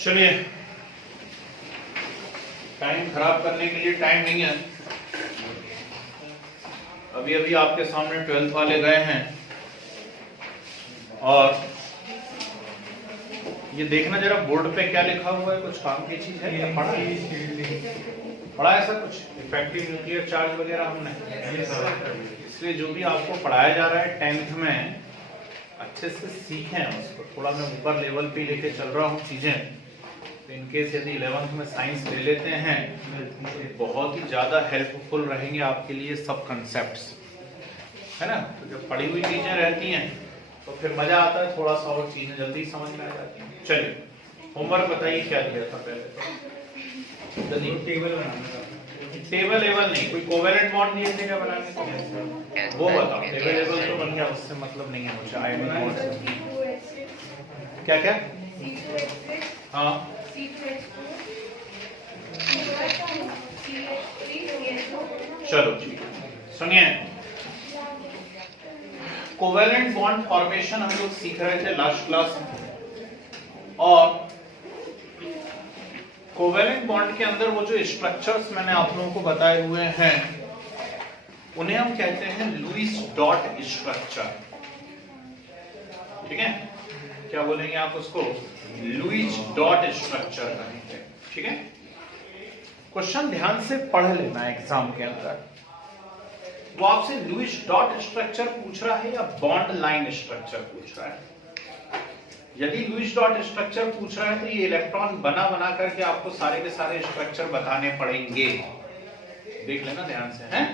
चलिए, टाइम खराब करने के लिए टाइम नहीं है। अभी अभी आपके सामने 12th वाले गए हैं और ये देखना जरा बोर्ड पे क्या लिखा हुआ है, कुछ काम की चीज है क्या? पढ़ा ऐसा कुछ इफेक्टिव न्यूक्लियर चार्ज वगैरह हमने, इसलिए जो भी आपको पढ़ाया जा रहा है 10th में अच्छे से सीखें उसको। थोड़ा मैं ऊपर लेवल पे लेके चल रहा हूँ चीजें, तो इनकेस यदि 11th में साइंस ले लेते हैं तो बहुत ही ज्यादा हेल्पफुल रहेंगे आपके लिए सब कंसेप्ट्स, है ना। तो जब पढ़ी हुई चीजें रहती हैं तो फिर मजा आता है, थोड़ा सा और चीजें जल्दी समझ में आ जाती हैं। चलिए, होमवर्क बताइए क्या दिया था पहले तो? टेबल बनाना। टेबल एबल नहीं, कोई कोवेलेंट बॉन्ड दिए थे क्या बनाने को? वो बताओ। टेबल एबल तो बन गया, उससे मतलब नहीं है मुझे। आयनिक बॉन्ड से क्या क्या? हाँ, चलो ठीक है, सुनिए। कोवेलेंट बॉन्ड फॉर्मेशन हम लोग सीख रहे थे लास्ट क्लास में, और कोवेलेंट बॉन्ड के अंदर वो जो स्ट्रक्चर्स मैंने आप लोगों को बताए हुए हैं उन्हें हम कहते हैं लुईस डॉट स्ट्रक्चर। ठीक है, क्या बोलेंगे आप उसको? लुईस डॉट स्ट्रक्चर कहेंगे। ठीक है, क्वेश्चन ध्यान से पढ़ लेना एग्जाम के अंदर। वो आपसे लुईस डॉट स्ट्रक्चर पूछ रहा है या बॉन्ड लाइन स्ट्रक्चर पूछ रहा है? यदि लुईस डॉट स्ट्रक्चर पूछ रहा है तो ये इलेक्ट्रॉन बना बना करके आपको सारे के सारे स्ट्रक्चर बताने पड़ेंगे। देख लेना ध्यान से, हैं?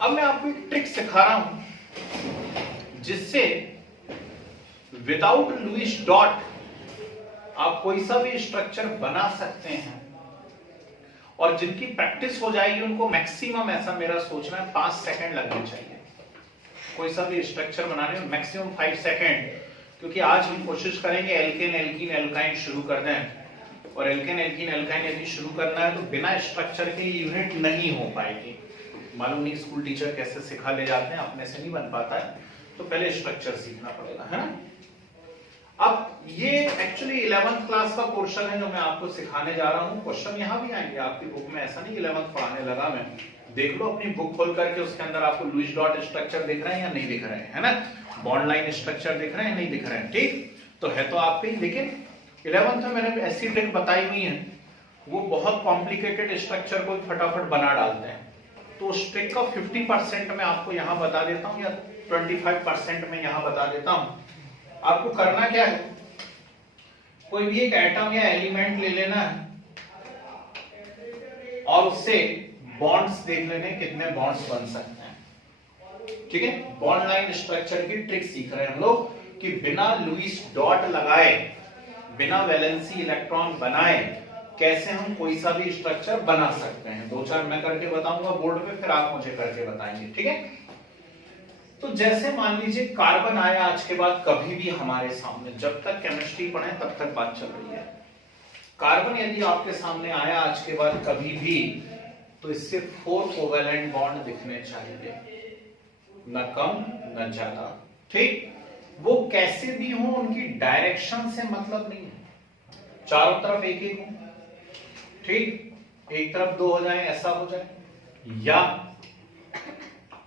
अब मैं आपको एक ट्रिक सिखा रहा हूं जिससे विदाउट लुईस डॉट आप कोई सा भी स्ट्रक्चर बना सकते हैं, और जिनकी प्रैक्टिस हो जाएगी उनको मैक्सिमम, ऐसा मेरा सोचना है, 5 सेकंड लगने चाहिए कोई सा भी स्ट्रक्चर बनाने में, मैक्सिमम 5 सेकंड। क्योंकि आज हम कोशिश करेंगे एल्केन एल्कीन एल्काइन शुरू कर दें, और एल्केन एल्कीन एल्काइन यदि शुरू करना है तो बिना स्ट्रक्चर के यूनिट नहीं हो पाएगी। मालूम नहीं स्कूल टीचर कैसे सिखा ले जाते हैं, अपने से नहीं बन पाता है, तो पहले स्ट्रक्चर सीखना पड़ेगा, है ना। अब ये एक्चुअली 11th क्लास का पोर्शन है जो मैं आपको सिखाने जा रहा हूं। क्वेश्चन यहां भी आएंगे आपकी बुक में, ऐसा नहीं 11th पढ़ाने लगा मैं। देख लो अपनी बुक खोल करके, उसके अंदर आपको लुईस डॉट स्ट्रक्चर दिख रहे हैं या नहीं दिख रहे हैं, है ना। बॉन्ड लाइन स्ट्रक्चर दिख रहे हैं, नहीं दिख रहे हैं, ठीक तो है तो आपके। लेकिन 11th में मैंने ऐसी ट्रिक बताई हुई है, वो बहुत कॉम्प्लिकेटेड स्ट्रक्चर को फटाफट बना डालते हैं। तो उस ट्रिक का 50% मैं आपको यहां बता देता हूं, या 25% में यहां बता देता हूं। आपको करना क्या है, कोई भी एक एटम या एलिमेंट ले लेना है और उससे बॉन्ड्स देख लेने, कितने बॉन्ड्स बन सकते हैं। ठीक है, बॉन्ड लाइन स्ट्रक्चर की ट्रिक सीख रहे हैं हम लोग कि बिना लुईस डॉट लगाए, बिना वैलेंसी इलेक्ट्रॉन बनाए कैसे हम कोई सा भी स्ट्रक्चर बना सकते हैं। 2-4 मैं करके बताऊंगा बोर्ड पे, फिर आप मुझे करके बताएंगे। ठीक है, तो जैसे मान लीजिए कार्बन आया आज के बाद कभी भी हमारे सामने, जब तक केमिस्ट्री पढ़े तब तक बात चल रही है। कार्बन यदि आपके सामने आया आज के बाद कभी भी, तो इससे 4 कोवेलेंट बॉन्ड दिखने चाहिए, न कम न ज्यादा। ठीक, वो कैसे भी हो, उनकी डायरेक्शन से मतलब नहीं है, चारों तरफ एक एक हो। ठीक, एक तरफ 2 हो जाए ऐसा हो जाए, या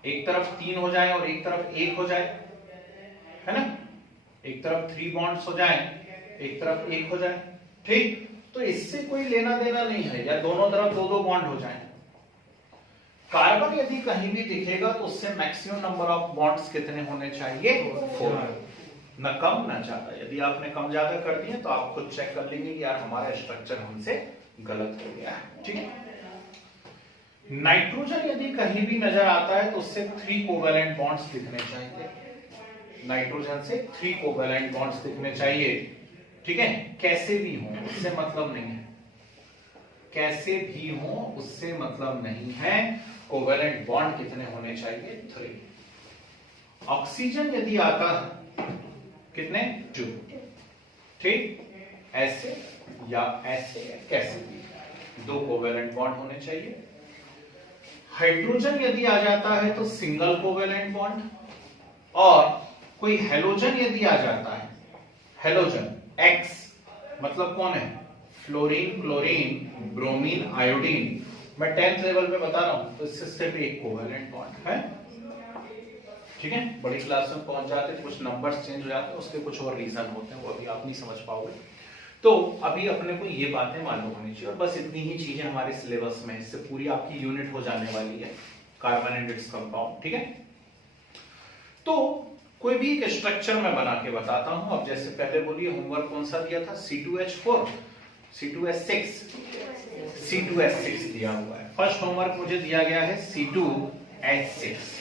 एक तरफ 3 हो जाए और एक तरफ 1 हो जाए, है ना। एक तरफ 3 बॉन्ड्स हो जाए, एक तरफ 1 हो जाए। ठीक, तो इससे कोई लेना देना नहीं है, या दोनों तरफ 2-2 बॉन्ड हो जाए। कार्बन यदि कहीं भी दिखेगा तो उससे मैक्सिमम नंबर ऑफ बॉन्ड्स कितने होने चाहिए? 4, न कम न ज्यादा। यदि आपने कम ज्यादा कर दिए तो आप खुद चेक कर लेंगे कि यार हमारा स्ट्रक्चर हमसे गलत हो गया है। ठीक है, नाइट्रोजन यदि कहीं भी नजर आता है तो उससे 3 कोवेलेंट बॉन्ड्स दिखने चाहिए। नाइट्रोजन से 3 कोवेलेंट बॉन्ड्स दिखने चाहिए। ठीक है, कैसे भी हो उससे मतलब नहीं है, कैसे भी हो उससे मतलब नहीं है, कोवेलेंट बॉन्ड कितने होने चाहिए? 3। ऑक्सीजन यदि आता है कितने? 2। ठीक, ऐसे या ऐसे या कैसे भी 2 कोवेलेंट बॉन्ड होने चाहिए। हाइड्रोजन यदि आ जाता है तो सिंगल कोवेलेंट बॉन्ड, और कोई हेलोजन यदि आ जाता है, हेलोजन X, मतलब कौन है? Fluorine, chlorine, bromine, iodine. मैं 10th लेवल पे बता रहा हूं, तो इससे सिर्फ एक कोवेलेंट बॉन्ड है। ठीक है, बड़ी क्लास में पहुंच जाते कुछ नंबर्स चेंज हो जाते हैं, उसके कुछ और रीजन होते हैं, वो अभी आप नहीं समझ पाओगे। तो अभी अपने को ये बातें मालूम होनी चाहिए, और बस इतनी ही चीजें हमारे सिलेबस में, इससे पूरी आपकी यूनिट हो जाने वाली है कार्बन एंड इट्स कंपाउंड। ठीक है, तो कोई भी एक स्ट्रक्चर में बना के बताता हूं। अब जैसे पहले बोलिए, होमवर्क कौन सा दिया था? C2H4, C2H6, C2H6 दिया हुआ है। फर्स्ट होमवर्क मुझे दिया गया है C2H6।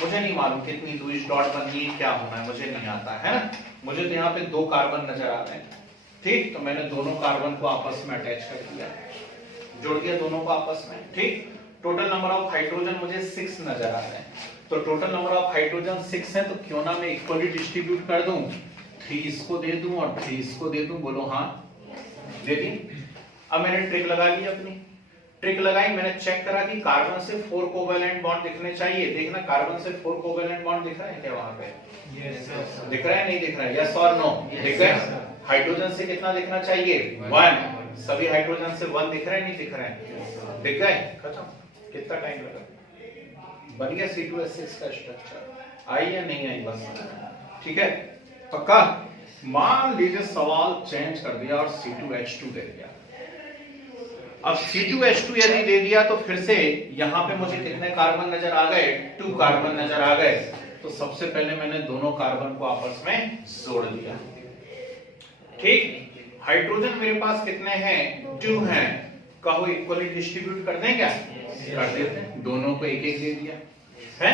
मुझे नहीं मालूम कितनी लुईस डॉट बननी है, क्या होना है, मुझे नहीं आता है ना। मुझे तो यहाँ पे 2 कार्बन नजर आ रहे हैं। ठीक, तो मैंने दोनों कार्बन को आपस में अटैच कर दिया, जोड़ दिया दोनों को आपस में। ठीक, टोटल नंबर ऑफ हाइड्रोजन मुझे 6 नजर आ रहे हैं। तो टोटल नंबर ऑफ हाइड्रोजन 6 है, तो क्यों ना मैं इक्वली डिस्ट्रीब्यूट कर दूं, 3 इसको दे दूं और 3 इसको दे दूं। बोलो हाँ, दे दी। अब मैंने ट्रिक लगा ली, अपनी ट्रिक लगाई, मैंने चेक करा कि कार्बन से 4 कोवेलेंट बॉन्ड दिखने चाहिए। देखना कार्बन से 4 कोवेलेंट बॉन्ड दिख रहा है क्या वहां पे? दिख रहा है, नहीं दिख रहा है? यस और नो? दिख रहा है। हाइड्रोजन से कितना दिखना चाहिए? 1। सभी हाइड्रोजन से 1 दिख रहा है, नहीं दिख रहा है? दिख गए, खत्म। कितना टाइम लगा? बन गया C2H6 का स्ट्रक्चर। आई या नहीं आई? बस ठीक है, पक्का। मान लीजिए सवाल चेंज कर दिया और C2H2 दे दिया। अब C2H2 यदि दे दिया तो फिर से यहां पे मुझे कितने कार्बन नजर आ गए? 2 कार्बन नजर आ गए। तो सबसे पहले मैंने दोनों कार्बन को आपस में जोड़ दिया। ठीक, हाइड्रोजन मेरे पास कितने हैं? 2 हैं। कहो इक्वली डिस्ट्रीब्यूट कर दें क्या? कर देते हैं, दोनों को एक एक दे दिया है।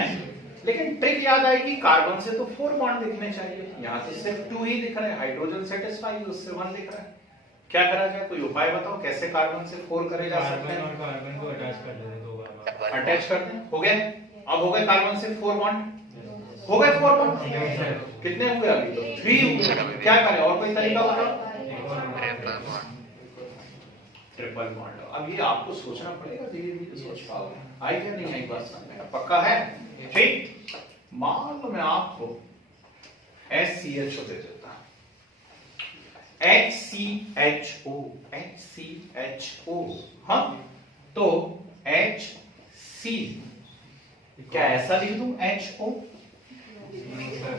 लेकिन ट्रिक याद आएगी, कार्बन से तो 4 बॉन्ड दिखने चाहिए, यहाँ तो सिर्फ 2 ही दिख रहे हैं। हाइड्रोजन सेटिस्फाई, उससे 1 दिख रहा है। क्या करा जाए? कोई उपाय बताओ कैसे कार्बन से 4 करे जा सकते हैं? कार्बन को अटैच कर देते हैं 2 बार। अटैच कर दें, हो गए। अब हो गए कार्बन से 4 बॉन्ड, हो गए 4 बॉन्ड। कितने हुए अभी? तो 3 हुए। क्या करें, और कोई तरीका बताओ? Triple bond. अब ये आपको सोचना पड़ेगा, धीरे धीरे सोच पाओगे। आई क्या नहीं आई? बात समझ में पक्का है? ठीक, मान लो मैं आपको HCHO दे देता, HCHO, HCHO, हाँ, तो HC क्या ऐसा लिख दूं? HO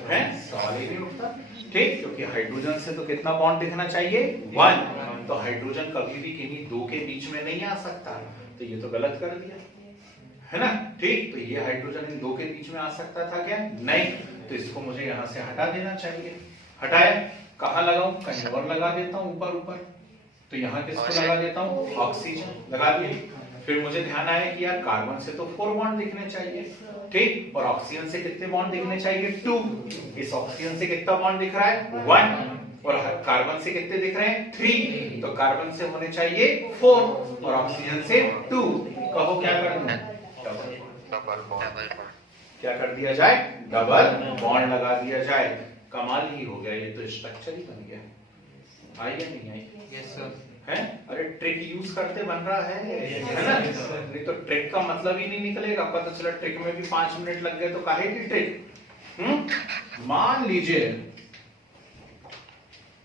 है, सवाल ही नहीं उठता। ठीक, क्योंकि हाइड्रोजन से तो कितना बॉन्ड दिखना चाहिए? 1। तो हाइड्रोजन कभी भी किन्हीं 2 के बीच में नहीं आ सकता, तो ये तो गलत कर दिया है ना। ठीक, तो ये हाइड्रोजन इन 2 के बीच में आ सकता था क्या? नहीं। तो इसको मुझे यहां से हटा देना चाहिए। हटाया, कहां लगाऊं? कहीं और लगा देता हूं, ऊपर ऊपर। तो यहाँ किसको लगा देता हूं? ऑक्सीजन लगा दिया। फिर मुझे ध्यान आया कि यार कार्बन से तो 4 बॉन्ड दिखने चाहिए। ठीक, और ऑक्सीजन से कितने बॉन्ड दिखने चाहिए? 2। इस ऑक्सीजन से कितना बॉन्ड दिख रहा है? 1। और कार्बन से कितने दिख रहे हैं? 3। तो कार्बन से होने चाहिए 4 और ऑक्सीजन से 2। कहो क्या कर दूं? Double bond. क्या कर दिया जाए? डबल बॉन्ड लगा दिया जाए। कमाल ही हो गया, ये तो स्ट्रक्चर ही बन गया। आई या नहीं आई? Yes sir. है, अरे ट्रिक यूज करते बन रहा है ना। नहीं तो ट्रिक का मतलब ही नहीं निकलेगा। पता चला ट्रिक में भी 5 मिनट लग गए, तो काहे की ट्रिक? मान लीजिए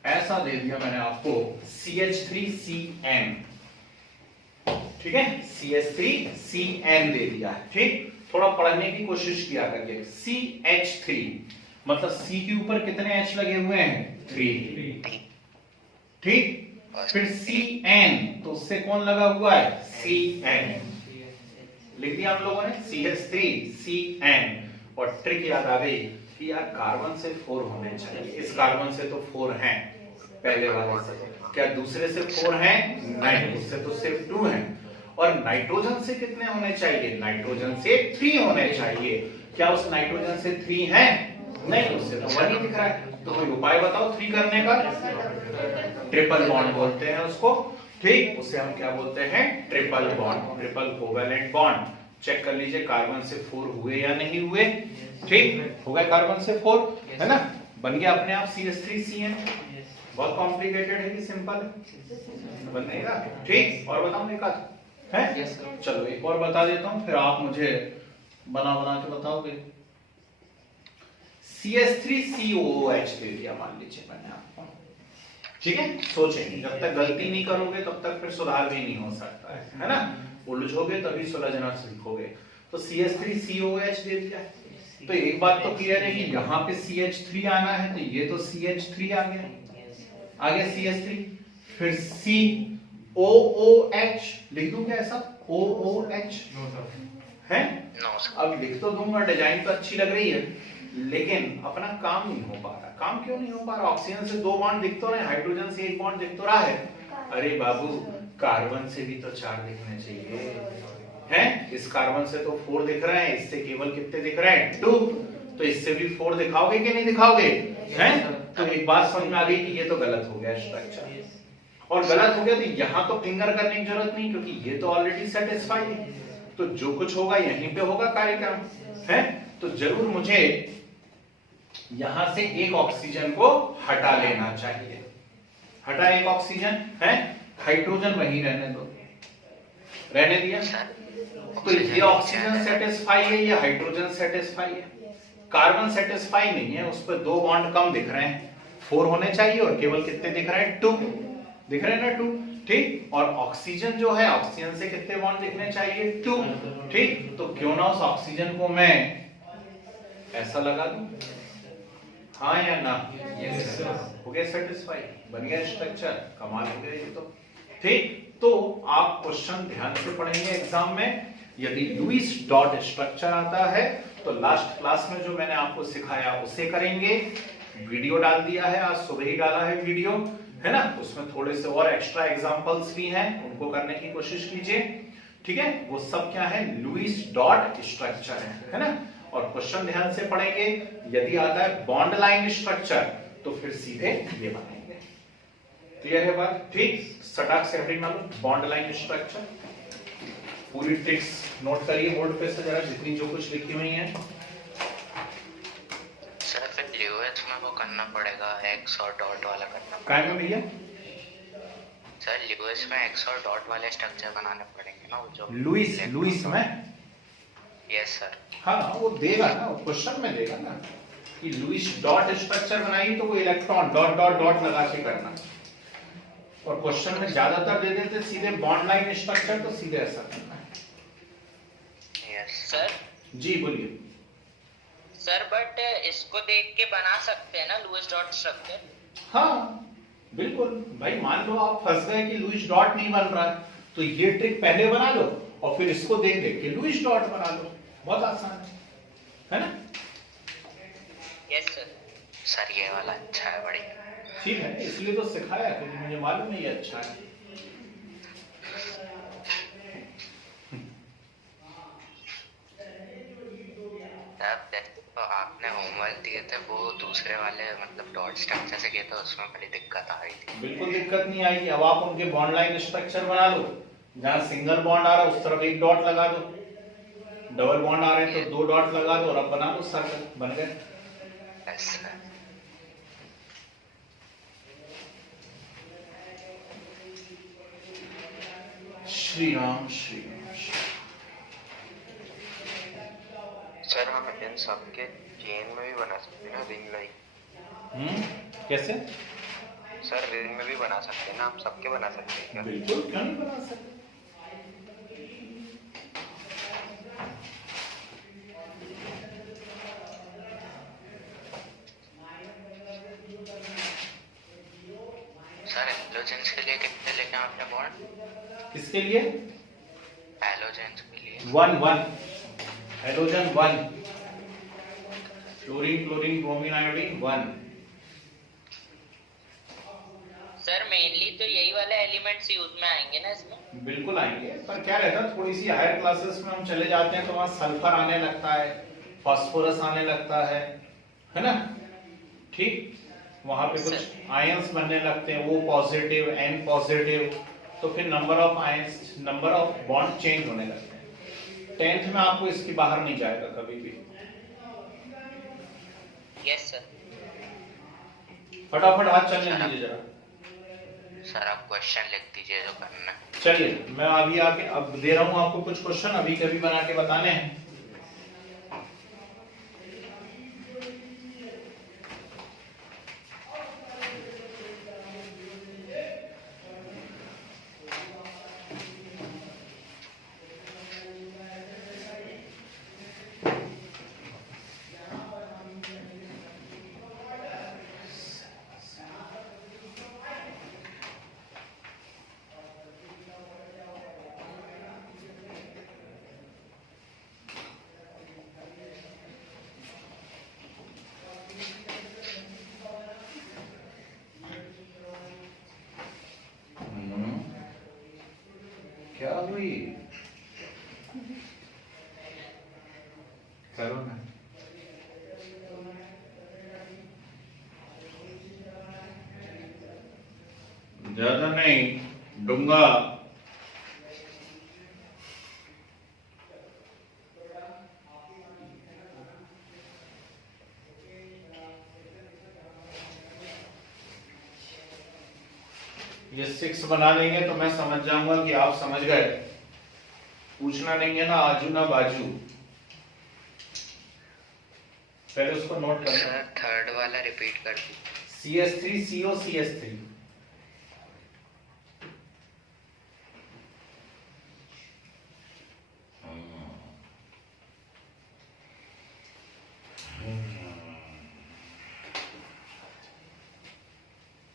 ऐसा दे दिया मैंने आपको CH3CN, ठीक है, CH3CN दे दिया है। ठीक, थोड़ा पढ़ने की कोशिश किया करिए। CH3 मतलब C के ऊपर कितने H लगे हुए हैं? 3। ठीक, फिर CN तो उससे कौन लगा हुआ है? CN। लिख दिया हम लोगों ने CH3CN। और ट्रिक याद आ गई कि यार कार्बन से 4 होने चाहिए। इस कार्बन से तो 4 हैं, पहले वाले से। क्या दूसरे से 4 हैं? नहीं, उससे तो सिर्फ 2 हैं। और नाइट्रोजन से कितने होने चाहिए? नाइट्रोजन से 3 होने चाहिए। क्या उस नाइट्रोजन से 3 हैं? नहीं, उससे तो 1 ही दिख रहा है। तो कोई उपाय बताओ 3 करने का? ट्रिपल बॉन्ड बोलते हैं उसको। ठीक, उसे हम क्या बोलते हैं? Triple bond, triple covalent bond. Check कर लीजिए कार्बन से 4 हुए या नहीं हुए। ठीक, हो गए कार्बन से 4, है ना। बन गया अपने आप CH3CN। बहुत कॉम्प्लिकेटेड है कि सिंपल है? बनेगा। ठीक, और बताऊं एक आध है? चलो एक और बता देता हूं, फिर आप मुझे बना बना के बताओगे। CH3COOH दे दिया मान लीजिए मैंने आपको। ठीक है, सोचें, जब तक गलती नहीं करोगे तब तक फिर सुधार भी नहीं हो सकता है ना, उलझोगे तभी सुलझना सीखोगे। तो CH3COH दे दिया, तो एक बात तो क्लियर है कि यहाँ पे CH3 आना है, तो ये तो CH3 आ गया, CH3, फिर COOH लिख दूं क्या ऐसा, OOH है, अब लिख तो दूंगा, डिजाइन तो अच्छी लग रही है, लेकिन अपना काम नहीं हो पा रहा। काम क्यों नहीं हो पा रहा? ऑक्सीजन से 2 बॉन्ड दिख तो रहे, हाइड्रोजन से 1 बॉन्ड दिख तो रहा है। अरे बाबू, कार्बन से भी तो 4 दिखने चाहिए हैं, इस कार्बन से तो 4 दिख रहे हैं, इससे केवल कितने दिख रहे हैं, 2, तो इससे भी 4 दिखाओगे कि नहीं दिखाओगे, हैं? तो एक बात समझ में आ गई कि ये तो गलत हो गया स्ट्रक्चर, और गलत हो गया तो यहां तो फिंगर करने की जरूरत नहीं, क्योंकि ये तो ऑलरेडी सेटिस्फाई है, तो जो कुछ होगा यहीं पे होगा कार्यक्रम, है? तो जरूर मुझे यहां से एक ऑक्सीजन को हटा लेना चाहिए, हटा एक ऑक्सीजन, है? हाइड्रोजन वहीं रहने दो, रहने दिया, तो ये ऑक्सीजन सेटिस्फाई है, ये हाइड्रोजन सेटिस्फाई है, कार्बन सेटिस्फाई नहीं है, उस पर 2 बॉन्ड कम दिख रहे हैं, 4 होने चाहिए और केवल कितने दिख रहे हैं, 2 दिख रहे हैं ना, 2, ठीक। और ऑक्सीजन जो है, ऑक्सीजन से कितने बॉन्ड दिखने चाहिए, 2, ठीक। तो क्यों ना उस ऑक्सीजन को मैं ऐसा लगा दूं, हाँ या ना, यस, हो गया सेटिस्फाई, बन गया स्ट्रक्चर, कमाल हो गया ये तो, ठीक। तो आप क्वेश्चन ध्यान से पढ़ेंगे एग्जाम में, यदि लुईस डॉट स्ट्रक्चर आता है तो लास्ट क्लास में जो मैंने आपको सिखाया उसे करेंगे, वीडियो डाल दिया है, आज सुबह ही डाला है वीडियो, है ना, उसमें थोड़े से और एक्स्ट्रा एग्जांपल्स भी हैं, उनको करने की कोशिश कीजिए, ठीक है। वो सब क्या है, लुईस डॉट स्ट्रक्चर है ना। और क्वेश्चन ध्यान से पढ़ेंगे, यदि आता है बॉन्ड लाइन स्ट्रक्चर तो फिर सीधे ये बनाएंगे, क्लियर है बात, ठीक। सटाक से हेडिंग मालूम, बॉन्ड लाइन स्ट्रक्चर, पूरी ट्रिक्स नोट करिए बोर्ड पे से जरा, जितनी जो कुछ लिखी हुई है। सर फिर ल्यूइस में वो करना पड़ेगा, एक्स और डॉट वाला करना पड़ेगा, काय में भैया? सर ल्यूइस में एक्स और डॉट वाले स्ट्रक्चर बनाने पड़ेंगे ना, वो जो लुईस में, यस सर, हाँ वो देगा ना, क्वेश्चन में देगा ना कि लुईस डॉट स्ट्रक्चर बनाइए, तो वो इलेक्ट्रॉन डॉट डॉट डॉट लगा के करना, और क्वेश्चन में ज्यादातर दे देते सीधे बॉन्ड लाइन स्ट्रक्चर, तो सीधे ऐसा करना है। यस सर, जी बोलिए सर। बट इसको देख के बना सकते हैं ना लुईस डॉट स्ट्रक्चर? हाँ बिल्कुल भाई, मान लो आप फंस गए कि लुईस डॉट नहीं बन रहा है, तो ये ट्रिक पहले बना लो और फिर इसको देख देख के लुईस डॉट बना लो, बहुत आसान है ना। Yes sir. सर ये वाला अच्छा है, बढ़िया, ठीक है, इसलिए तो सिखाया, क्योंकि मुझे मालूम है ये अच्छा है। तो आपने होमवर्क दिए थे वो दूसरे वाले मतलब डॉट स्ट्रक्चर से किए थे, उसमें बड़ी दिक्कत आ रही थी। बिल्कुल दिक्कत नहीं आएगी, अब आप उनके बॉन्ड लाइन स्ट्रक्चर बना लो, जहां सिंगल बॉन्ड आ रहा है उस तरफ 1 डॉट लगा दो, डबल बॉन्ड आ रहे हैं तो 2 डॉट लगा दो, और अब बना दो सर्कल, बन गए। Yes sir. Shri Ram Shri Ram. Sir हम इन सबके चेन में भी बना सकते हैं ना, रिंग लाइक। कैसे? सर रिंग में भी बना सकते हैं ना, आप सबके बना सकते हैं क्या? बिल्कुल, क्यों नहीं बना सकते। सर हेलोजेंस के लिए कितने लेके आपने बॉन्ड? किसके लिए? हेलोजेंस के लिए 1 1, halogen 1, fluorine chlorine bromine iodine 1। Sir mainly तो यही वाले एलिमेंट्स यूज में आएंगे ना इसमें? बिल्कुल आएंगे, पर क्या रहता है, थोड़ी सी हायर क्लासेस में हम चले जाते हैं तो वहां सल्फर आने लगता है, फास्फोरस आने लगता है ना, ठीक। वहां पे कुछ आयंस बनने लगते हैं, वो पॉजिटिव एन पॉजिटिव, तो फिर number of ions, number of bond change होने लगते हैं। 10th में आपको इसकी बाहर नहीं जाएगा कभी भी। Yes sir. फटाफट हाथ चलने दीजिए जरा। सर आप क्वेश्चन लिख दीजिए जो करना है। चलिए मैं अभी आके अब दे रहा हूं आपको कुछ क्वेश्चन, अभी कभी बना के बताने हैं। क्या हुई? करो ना। ज्यादा नहीं डूंगा। ये 6 बना देंगे तो मैं समझ जाऊंगा कि आप समझ गए। पूछना नहीं है ना आजू ना बाजू। पहले उसको नोट करना। सर थर्ड वाला रिपीट कर दीजिए। CS3 CO CS3।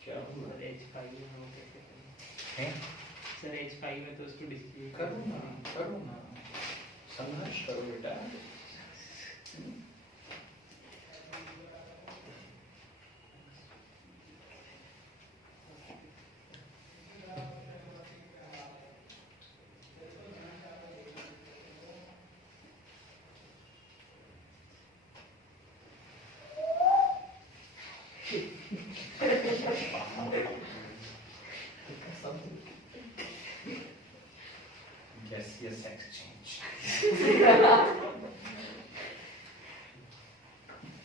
क्या हुआ? सर H5 में वो कैसे करें? है? सर H5 में तो उसको डिस्ट्रीब्यूट करो ना संघर्ष करो बेटा। Yes, exchange.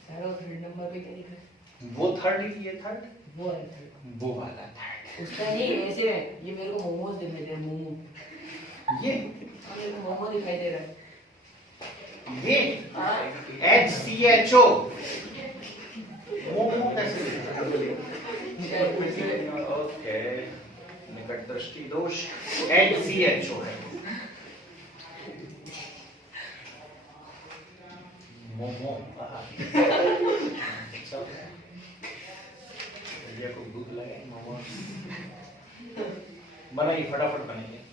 सर वो थर्ड नंबर पे क्या लिखा है? वो थर्ड ही ये थर्ड वो है थर्ड। वो वाला थर्ड उसका नहीं ऐसे है, ये मेरे को मोमोज दिखाई दे रहा है, मोमो। ये मेरे को मोमो दिखाई दे रहा है। ये हाँ। HCHO मोमो कैसे ओके निकट दृष्टि दोष HCHO है मोमो भैया को भूख लगे मोमो बनाइए फटाफट बनाइए।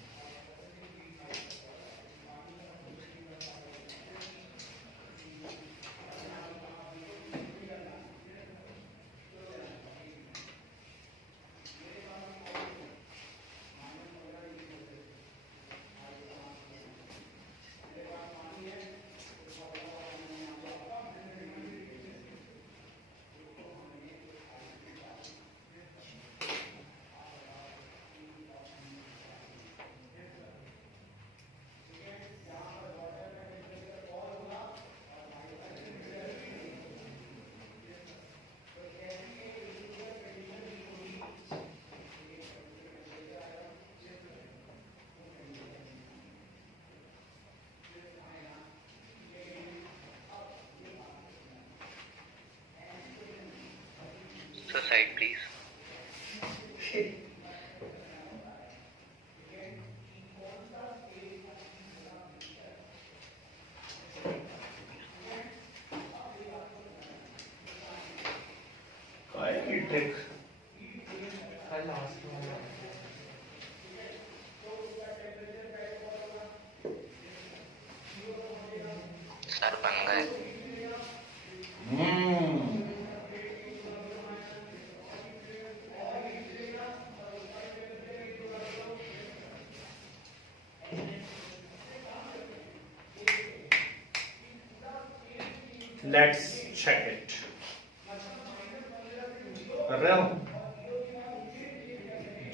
So side please. काय की ट्रिक लास्ट वाला सर बन गए। Let's check it. कर रहे हो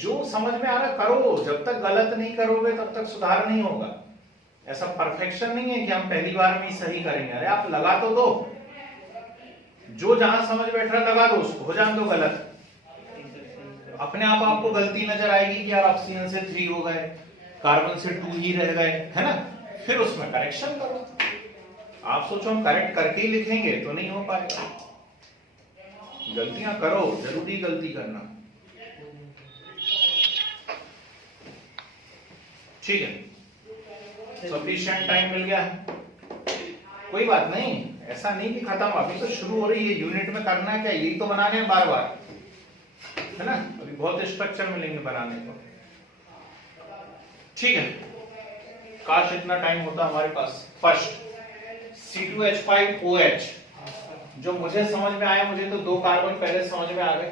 जो समझ में आ रहा करो, जब तक गलत नहीं करोगे तब तक सुधार नहीं होगा। ऐसा परफेक्शन नहीं है कि हम पहली बार में ही सही करेंगे। अरे आप लगा तो दो, जो जहां समझ बैठ रहा लगा दो उसको, हो जाने दो गलत। अपने आप आपको गलती नजर आएगी कि यार ऑक्सीजन से 3 हो गए, कार्बन से 2 ही रह गए, है ना। फिर उसमें करेक्शन करो। आप सोचो हम करेक्ट करके ही लिखेंगे तो नहीं हो पाएगा। गलतियां करो, जरूरी गलती करना, ठीक है। सफिशिएंट टाइम मिल गया है, कोई बात नहीं। ऐसा नहीं कि खत्म, अभी तो शुरू हो रही है। यूनिट में करना है क्या, यही तो बनाने हैं बार बार, है ना। अभी बहुत स्ट्रक्चर मिलेंगे बनाने को, ठीक है। काश इतना टाइम होता हमारे पास। फर्स्ट C2H5OH जो मुझे समझ में आया, मुझे तो 2 कार्बन पहले समझ में आ गए।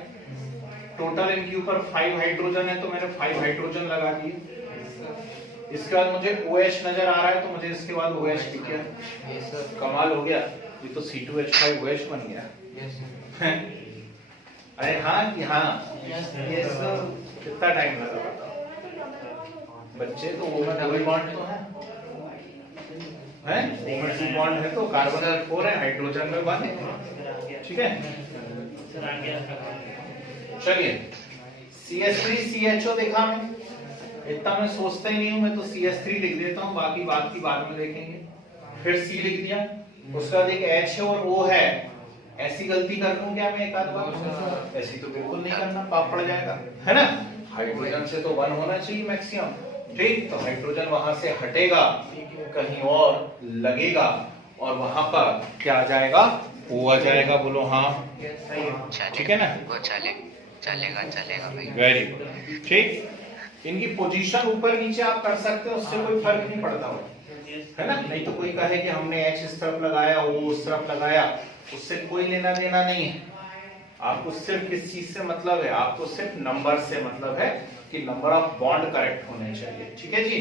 टोटल इनके ऊपर 5 हाइड्रोजन है तो मैंने 5 हाइड्रोजन लगा दिए। इसके बाद मुझे OH नजर आ रहा है, तो मुझे इसके बाद OH दिख गया। कमाल हो गया, ये तो C2H5OH बन गया। अरे हाँ कि हाँ, कितना टाइम लगा बताओ? बच्चे तो डबल बॉन्ड तो है, O2 बॉन्ड है, तो कार्बन 4 है, हाइड्रोजन में 1 है। ठीक है, सर आगे चलिए CH3CHO देखा मैं, इतना मैं सोचता ही नहीं हूं, मैं तो CH3 लिख देता हूं, बाकी बात की बाद में देखेंगे। फिर C लिख दिया, उसके बाद एक H है और O है। ऐसी गलती कर लूं क्या मैं एक आध बार? ऐसी तो बिल्कुल नहीं करना, पाप पड़ जाएगा, है ना। हाइड्रोजन से तो 1 होना चाहिए मैक्सिमम। ठीक, तो हाइड्रोजन वहां से हटेगा, कहीं और लगेगा, और वहां पर क्या आ जाएगा? O आ जाएगा। बोलो हाँ, ठीक है ना। वो चलेगा भाई। Very good. ठीक, इनकी पोजीशन ऊपर नीचे आप कर सकते हो, उससे कोई फर्क नहीं पड़ता हो, है ना। नहीं तो कोई कहे कि हमने H इस तरफ लगाया, O उस तरफ लगाया, उससे कोई लेना देना नहीं है। आपको सिर्फ किस चीज से मतलब है? आपको सिर्फ नंबर से मतलब है कि नंबर ऑफ बॉन्ड करेक्ट होने चाहिए। ठीक है जी,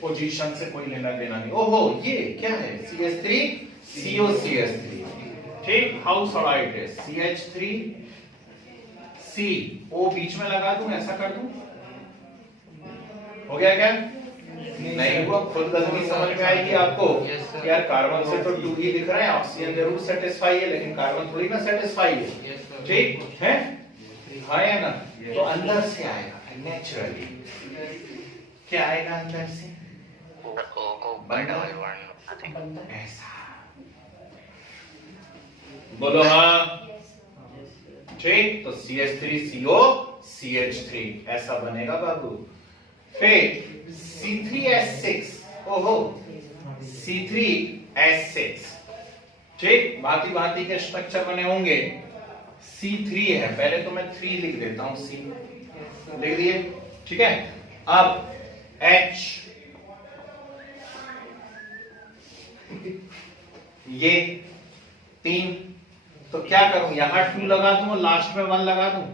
पोजीशन से कोई लेना देना नहीं। ओहो, ये क्या है? CH3 CO CH3। ठीक, how shawl I it is? CH3 C O बीच में लगा दूं, ऐसा कर दूं, हो गया क्या? नहीं हुआ, खुद गलती समझ में आएगी आपको कि यार कार्बन से तो 2 ही दिख रहा है, ऑक्सीजन जरूर सेटिस्फाई है, लेकिन कार्बन थोड़ी ना सेटिस्फाई है। ठीक है, हाँ या ना? तो अंदर से आएगा नेचुरली। क्या आएगा अंदर से? O को ऊपर डबल बॉन्ड ऐसा, बोलो हाँ। ठीक, तो CH3CO CH3 ऐसा बनेगा बाबू। फिर C3H6, ओहो, C3H6। ठीक, भांति भांति के स्ट्रक्चर बने होंगे। C3 है, पहले तो मैं 3 लिख देता हूं, C लिख दिए। ठीक है, अब H, ये 3, तो क्या करूं? यहां 2 लगा दूं और लास्ट में 1 लगा दूं?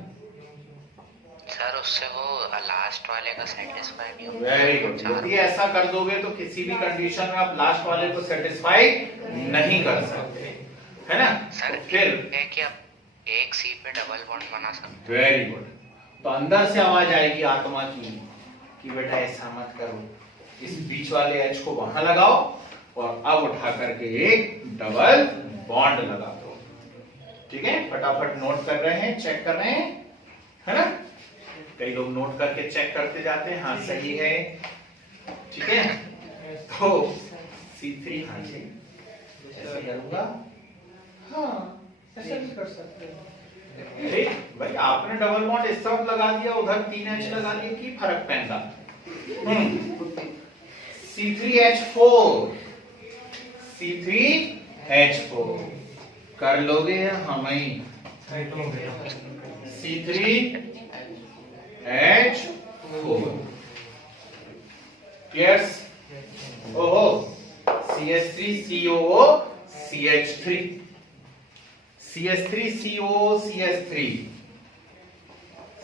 सर उससे वो लास्ट वाले का सेटिस्फाई नहीं होगा। Very good. यदि ऐसा कर दोगे तो किसी भी कंडीशन में आप लास्ट वाले को सेटिस्फाई नहीं कर सकते, है ना। सर फिर है कि आप एक सी पे डबल बॉन्ड बना सकते। Very good. तो अंदर से आवाज आएगी आत्मा की कि बेटा ऐसा मत करो, इस बीच वाले एच को वहां लगाओ और अब उठा करके एक डबल बॉन्ड लगा दो। ठीक है, फटाफट नोट कर रहे हैं, चेक कर रहे हैं, है ना। कई लोग नोट करके चेक करते जाते हैं, हाँ सही है। ठीक है, तो C3, हाँ जी ऐसे करूंगा, हाँ ऐसे भी कर सकते हैं। ठीक भाई, आपने डबल बॉन्ड इस तरफ लगा दिया, उधर 3H लगा दिया, की फर्क पैदा। C3H4 C3H4 कर लोगे हम ही। C3H4 clear? ओहो, CH3COO CH3 CH3COO CH3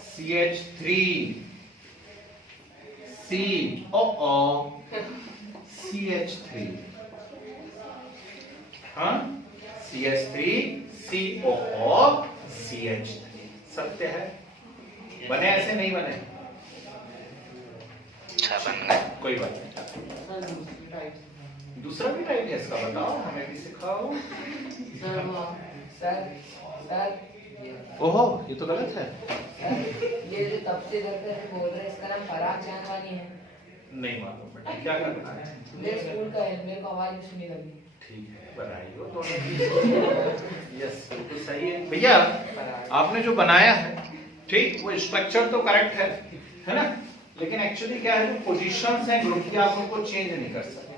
CH3 COO CH3, हाँ CH3COO CH3 सत्य है। बने ऐसे नहीं बने? अच्छा बन गए। कोई बात नहीं। दूसरा भी टाइप है इसका, बताओ हमें भी सिखाओ। सर ओहो, ये तो गलत है। ये जो तब से करते हैं बोल रहे हैं, इसका नाम पराग जानवानी है। नहीं मालूम बेटा, क्या करना है? मेरे स्कूल का है, मेरे को आवाज सुनी लगी। ठीक है, बधाई हो दोनों की। यस, बिल्कुल सही है भैया। आपने जो बनाया है, ठीक, वो स्ट्रक्चर तो करेक्ट है ना, लेकिन एक्चुअली क्या है, जो पोजीशंस हैं ग्रुप की, आप उनको चेंज नहीं कर सकते,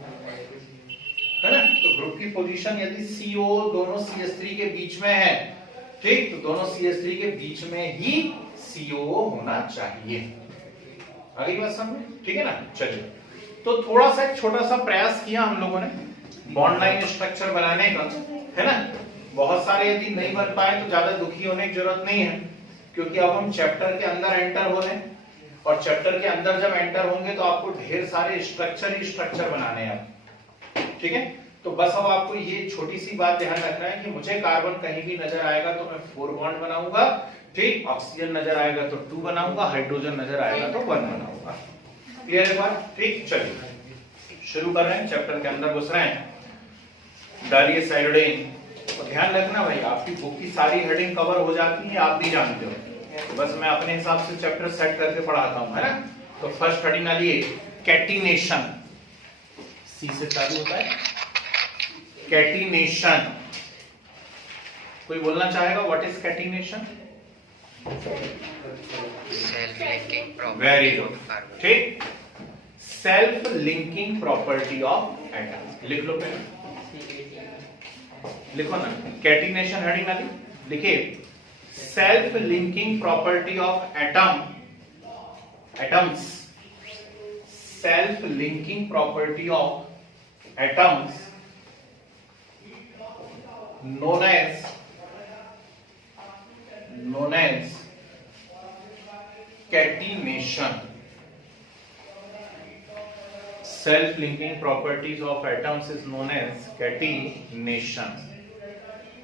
है ना। तो ग्रुप की पोजीशन यदि CO दोनों CH3 के बीच में है, ठीक, तो दोनों CH3 के बीच में ही COO होना चाहिए। अगली बात समझ, ठीक है ना। चलिए, तो थोड़ा सा एक छोटा सा प्रयास किया हम लोगों ने बॉन्ड लाइन स्ट्रक्चर बनाने का, है ना। बहुत सारे यदि नहीं बन पाए तो ज्यादा दुखी होने की जरूरत नहीं है, क्योंकि अब हम चैप्टर के अंदर एंटर हो रहे हैं, और चैप्टर के अंदर जब एंटर होंगे तो आपको ढेर सारे स्ट्रक्चर ही स्ट्रक्चर बनाने हैं आप, ठीक है। तो बस अब आपको ये छोटी सी बात ध्यान रखना है कि मुझे कार्बन कहीं भी नजर आएगा तो मैं 4 बॉन्ड बनाऊंगा, ठीक। ऑक्सीजन नजर आएगा तो 2 बनाऊंगा, हाइड्रोजन नजर आएगा तो 1 बनाऊंगा। क्लियर है बात, ठीक। चलिए शुरू कर रहे हैं, चैप्टर के अंदर घुस रहे हैं। डालिए साइलोडेन। तो ध्यान रखना भाई, आपकी बुक की सारी हेडिंग कवर हो जाती है, आप भी जानते हो, तो बस मैं अपने हिसाब से चैप्टर सेट करके पढ़ाता हूं, है ना। तो फर्स्ट हेडिंग आ लिए कैटिनेशन, सी से चालू होता है कैटिनेशन। कोई बोलना चाहेगा what is catenation? Self linking property. Very good, ठीक। Self linking property of atoms. लिख लो पहले, लिखो ना, कैटिनेशन हेडिंग वाली लिखिए। Self linking property of atoms, self linking property of atoms known as catenation. Self linking properties of atoms is known as catenation.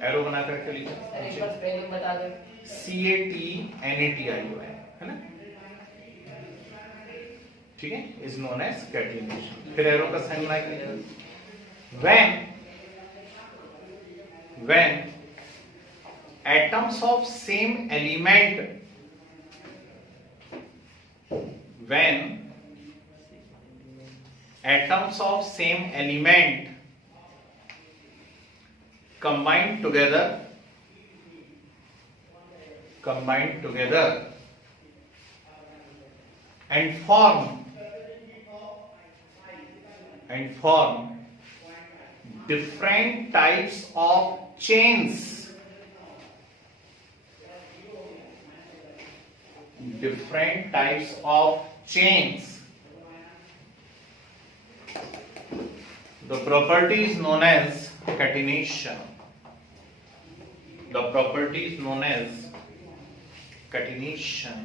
Arrow बना करके लिखो, सर एक बार स्पेलिंग बता दो। CATNATION, है ना, ठीक है, इज नोन एज कैटिनेशन। फिर एरो का साइन बना के लिखो। when atoms of same element, when atoms of same element combine together and form different types of chains, different types of chains, the property is known as catenation. The property is known as catenation.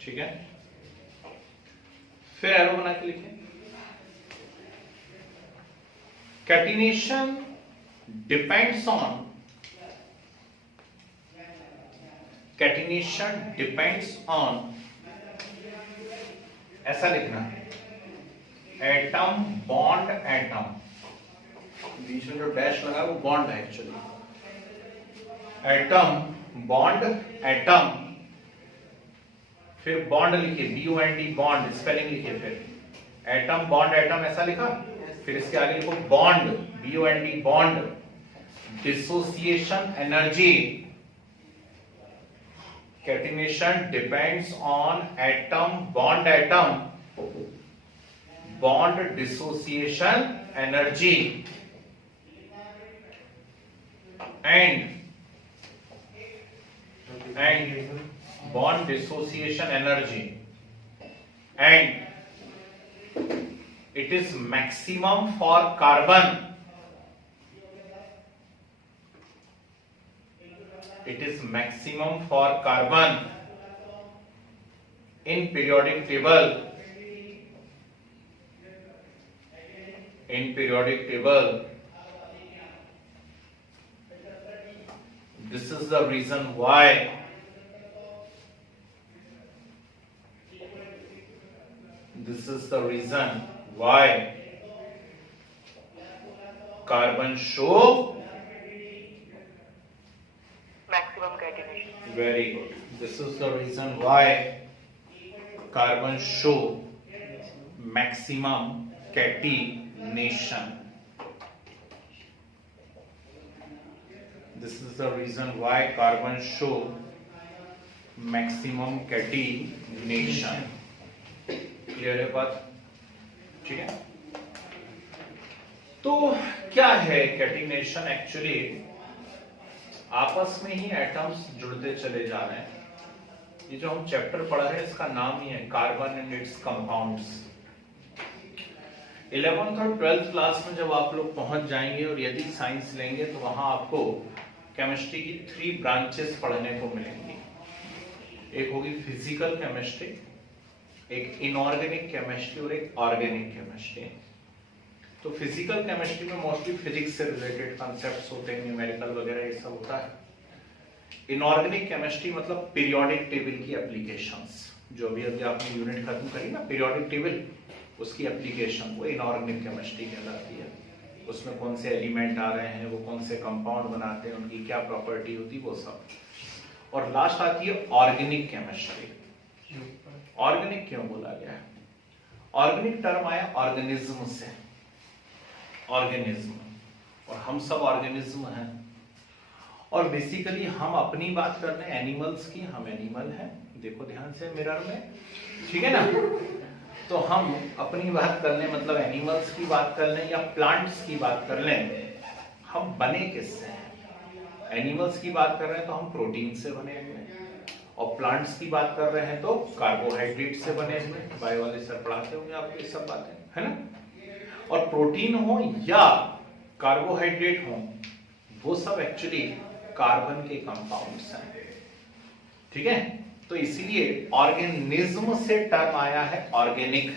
ठीक है, फिर arrow बना के लिखें। Catenation depends on ऐसा लिखना है, atom bond atom, बीच में जो डैश लगा वो बॉन्ड है एक्चुअली। एटम बॉन्ड एटम, फिर बॉन्ड लिखिए, BOND बॉन्ड, स्पेलिंग लिखिए। फिर एटम बॉन्ड एटम ऐसा लिखा, फिर इसके आगे लिखो bond, BOND bond, dissociation energy. Catenation depends on atom bond atom, bond dissociation energy and bond dissociation energy, and it is maximum for carbon, it is maximum for carbon in periodic table, this is the reason why carbon show maximum catenation. very good. This is the reason why carbon show maximum catenation. This is the reason why carbon show maximum catenation. Clear है बात, ठीक है। तो क्या है catenation? Actually आपस में ही atoms जुड़ते चले जा रहे हैं। ये जो हम चैप्टर पढ़ रहे हैं इसका नाम ही है carbon and it's compounds. 11th और 12th क्लास में जब आप लोग पहुंच जाएंगे और यदि साइंस लेंगे तो वहां आपको केमिस्ट्री की 3 ब्रांचेस पढ़ने को मिलेंगी। एक होगी फिजिकल केमिस्ट्री, एक इनऑर्गेनिक केमिस्ट्री और एक ऑर्गेनिक केमिस्ट्री। तो फिजिकल केमिस्ट्री में मोस्टली फिजिक्स से रिलेटेड कॉन्सेप्ट्स होते हैं, न्यूमेरिकल वगैरह ये सब होता है। इनऑर्गेनिक केमिस्ट्री मतलब पीरियोडिक टेबल की एप्लीकेशंस, जो भी अभी आपने यूनिट खत्म करी ना पीरियोडिक टेबल, उसकी एप्लीकेशन वो इनऑर्गेनिक केमिस्ट्री कहलाती है। उसमें कौन से एलिमेंट आ रहे हैं, वो कौन से कंपाउंड बनाते हैं, उनकी क्या प्रॉपर्टी होती है, वो सब। और लास्ट आती है ऑर्गेनिक केमिस्ट्री। ऑर्गेनिक क्यों बोला गया है? ऑर्गेनिक टर्म आया ऑर्गेनिज्म से, ऑर्गेनिज्म, और हम सब ऑर्गेनिज्म हैं। और बेसिकली हम अपनी बात कर रहे हैं एनिमल्स की, हम एनिमल हैं, देखो ध्यान से मिरर में, ठीक है ना। तो हम अपनी बात कर लें, मतलब एनिमल्स की बात कर लें या प्लांट्स की बात कर लें, हम बने किससे हैं? एनिमल्स की बात कर रहे हैं तो हम प्रोटीन से बने हुए हैं, और प्लांट्स की बात कर रहे हैं तो कार्बोहाइड्रेट से बने हुए हैं। बायो वाले सर पढ़ाते होंगे आपको ये सब बातें, है ना। और प्रोटीन हो या कार्बोहाइड्रेट हो, वो सब एक्चुअली कार्बन के कंपाउंड्स हैं, ठीक है। तो इसीलिए ऑर्गेनिज्म से टर्म आया है ऑर्गेनिक,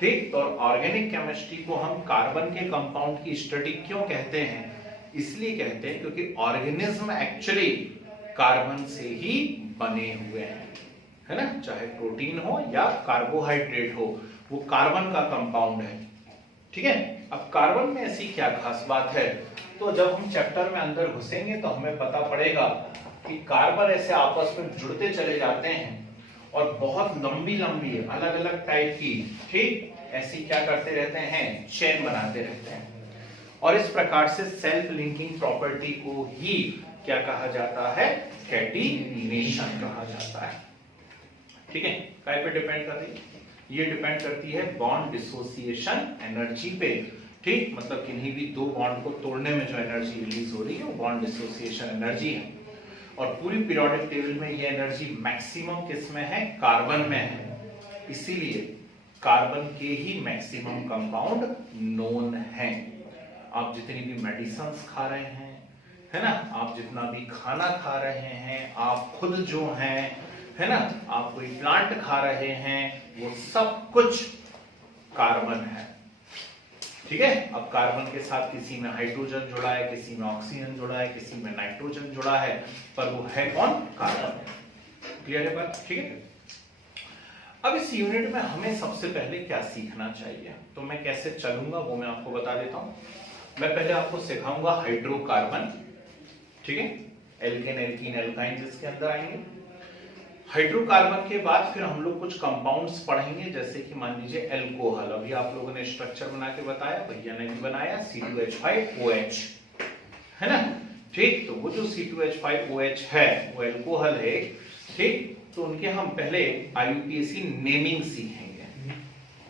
ठीक। और ऑर्गेनिक केमिस्ट्री को हम कार्बन के कंपाउंड की स्टडी क्यों कहते हैं? इसलिए कहते हैं क्योंकि ऑर्गेनिज्म एक्चुअली कार्बन से ही बने हुए हैं, है ना। चाहे प्रोटीन हो या कार्बोहाइड्रेट हो, वो कार्बन का कंपाउंड है, ठीक है। अब कार्बन में ऐसी क्या खास बात है? तो जब हम चैप्टर में अंदर घुसेंगे तो हमें पता पड़ेगा कि कार्बन ऐसे आपस में जुड़ते चले जाते हैं और बहुत लंबी लंबी अलग अलग टाइप की, ठीक, ऐसी क्या करते रहते हैं, चेन बनाते रहते हैं। और इस प्रकार से सेल्फ लिंकिंग प्रॉपर्टी को ही क्या कहा जाता है? कैटिनेशन कहा जाता है, ठीक है। काय पे डिपेंड कर रही है? ये डिपेंड करती है बॉन्ड डिसोसिएशन एनर्जी पे, ठीक। मतलब किन्हीं भी दो बॉन्ड को तोड़ने में जो एनर्जी रिलीज हो रही है वो बॉन्ड डिसोसिएशन एनर्जी है। और पूरी पीरियोडिक टेबल में ये एनर्जी मैक्सिमम किस में है? कार्बन में है। इसीलिए कार्बन के ही मैक्सिमम कंपाउंड नोन हैं। आप जितनी भी मेडिसिन्स खा रहे हैं, है ना, आप जितना भी खाना खा रहे हैं, आप खुद जो हैं, है ना, आप कोई प्लांट खा रहे हैं, वो सब कुछ कार्बन है, ठीक है। अब कार्बन के साथ किसी में हाइड्रोजन जुड़ा है, किसी में ऑक्सीजन जुड़ा है, किसी में नाइट्रोजन जुड़ा है, पर वो है कौन? कार्बन। क्लियर है बात? ठीक है। अब इस यूनिट में हमें सबसे पहले क्या सीखना चाहिए, तो मैं कैसे चलूंगा वो मैं आपको बता देता हूं। मैं पहले आपको सिखाऊंगा हाइड्रोकार्बन, ठीक है, एल्केन, एल्कीन, एल्काइन जिसके अंदर आएंगे। हाइड्रोकार्बन के बाद फिर हम लोग कुछ कंपाउंड्स पढ़ेंगे, जैसे कि मान लीजिए एल्कोहल। अभी आप लोगों ने स्ट्रक्चर बना के बताया, भैया ने भी बनाया, C2H5OH, है ना, ठीक। तो वो जो C2H5OH है वो एल्कोहल है, ठीक। तो उनके हम पहले IUPAC नेमिंग सीखेंगे,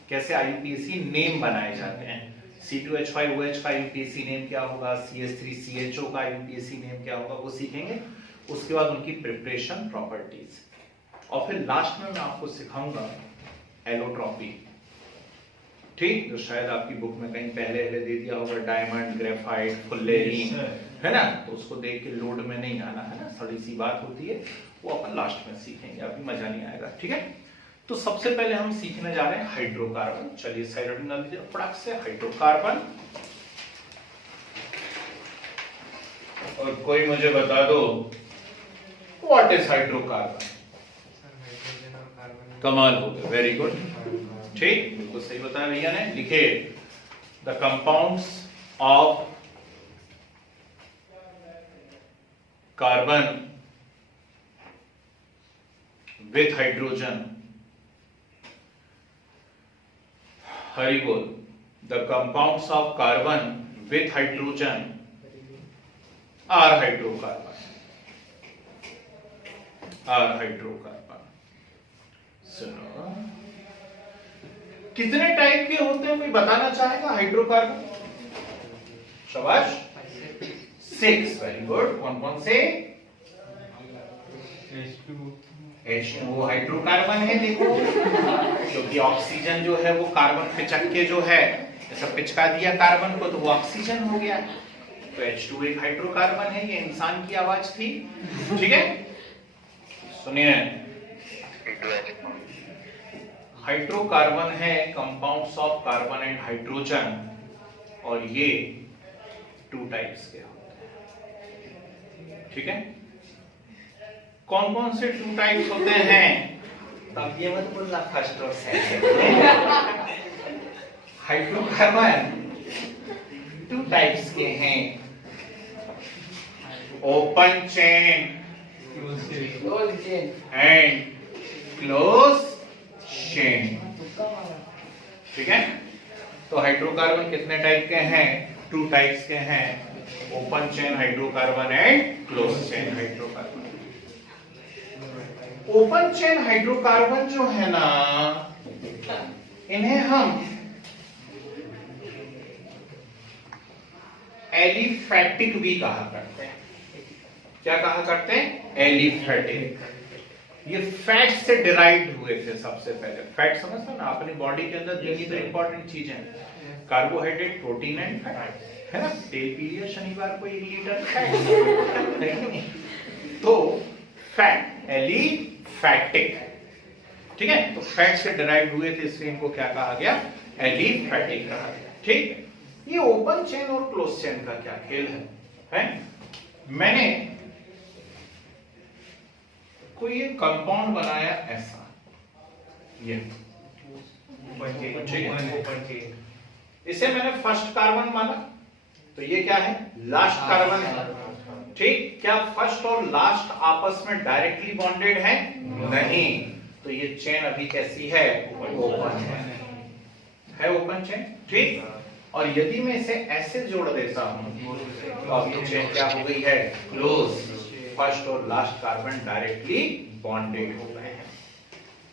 कैसे IUPAC नेम बनाए जाते हैं। C2H5OH का IUPAC नेम क्या होगा, CH3CHO का IUPAC नेम क्या होगा, वो सीखेंगे। उसके बाद उनकी प्रिपरेशन, प्रॉपर्टीज, और फिर लास्ट में मैं आपको सिखाऊंगा एलोट्रॉपी, ठीक, जो शायद आपकी बुक में कहीं पहले दे दिया होगा, डायमंड, ग्रेफाइट, फुल्लेरीन, है ना। तो उसको देख के लोड में नहीं आना, है ना, थोड़ी सी बात होती है, वो अपन लास्ट में सीखेंगे, अभी मजा नहीं आएगा, ठीक है। तो सबसे पहले हम सीखने जा रहे हैं हाइड्रोकार्बन। चलिए साइड में डाल दीजिए फटाक से हाइड्रोकार्बन। और कोई मुझे बता दो व्हाट इज हाइड्रोकार्बन? कमाल हो गया, वेरी गुड, ठीक, बिल्कुल सही बताया भैया ने। लिखे the compounds of carbon with hydrogen, Hari बोल, the compounds of carbon with hydrogen are hydrocarbon, are hydrocarbon. सुनो, कितने टाइप के होते हैं, कोई बताना चाहेगा हाइड्रोकार्बन? शाबाश, 6, वेरी गुड। कौन कौन से? H2O हाइड्रोकार्बन है, देखो, क्योंकि ऑक्सीजन जो है वो कार्बन पिचक के जो है ऐसा पिचका दिया कार्बन को, तो वो ऑक्सीजन हो गया, तो H2 एक हाइड्रोकार्बन है, ये इंसान की आवाज थी। ठीक है, सुनिए, हाइड्रोकार्बन है compounds of carbon and hydrogen, और ये 2 टाइप्स के होते हैं। ठीक है, कौन कौन से 2 टाइप्स होते हैं? तब ये मत बोलना फर्स्ट और सेकंड। हाइड्रोकार्बन 2 टाइप्स के हैं, open chain close chain and close chain. ठीक है, तो हाइड्रोकार्बन कितने टाइप के हैं? 2 टाइप्स के हैं, open chain hydrocarbon and close chain hydrocarbon. Open chain hydrocarbon जो है ना, इन्हें हम एलिफैटिक भी कहा करते हैं। क्या कहा करते हैं? एलिफैटिक। ये फैट से डिराइव्ड हुए थे सबसे पहले। फैट समझते ना, अपनी बॉडी के अंदर यही तो इंपॉर्टेंट चीज है, कार्बोहाइड्रेट, प्रोटीन एंड फैट, है ना। तेल पी लिया शनिवार को 1 लीटर फैट, तो फैट, एलिफैटिक। ठीक है, तो फैट से डिराइव्ड हुए थे, इसलिए इनको क्या कहा गया? एलिफैटिक कहा गया। ठीक, ये ओपन चेन और क्लोज चेन का क्या खेल है? मैंने कोई एक कंपाउंड बनाया ऐसा, ये इसे मैंने फर्स्ट कार्बन माना, तो ये क्या है? लास्ट कार्बन है। ठीक, क्या फर्स्ट और लास्ट आपस में डायरेक्टली बॉन्डेड है? नहीं, तो ये चेन अभी कैसी है? ओपन है, ओपन चेन। ठीक, और यदि मैं इसे ऐसे जोड़ देता हूं तो अभी चेन क्या हो गई है? क्लोज। फर्स्ट और लास्ट कार्बन डायरेक्टली बॉन्डेड हो गए हैं।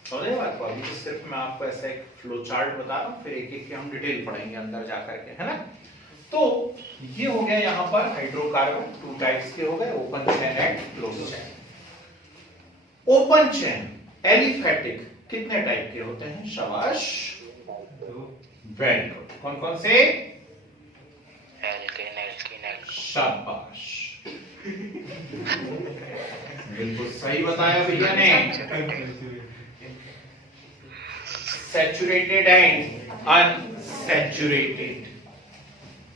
समझे बात को? अभी सिर्फ मैं आपको ऐसा एक फ्लो चार्ट बता रहा हूं, फिर एक एक की हम डिटेल पढ़ेंगे अंदर जाकर के, है ना। तो ये हो गया यहाँ पर हाइड्रोकार्बन 2 टाइप्स के हो गए, open chain and close chain. Open chain aliphatic कितने टाइप के होते हैं? शाबाश, वेरी गुड। कौन कौन से? शाबाश, बिल्कुल सही बताया भैया ने। Saturated and unsaturated.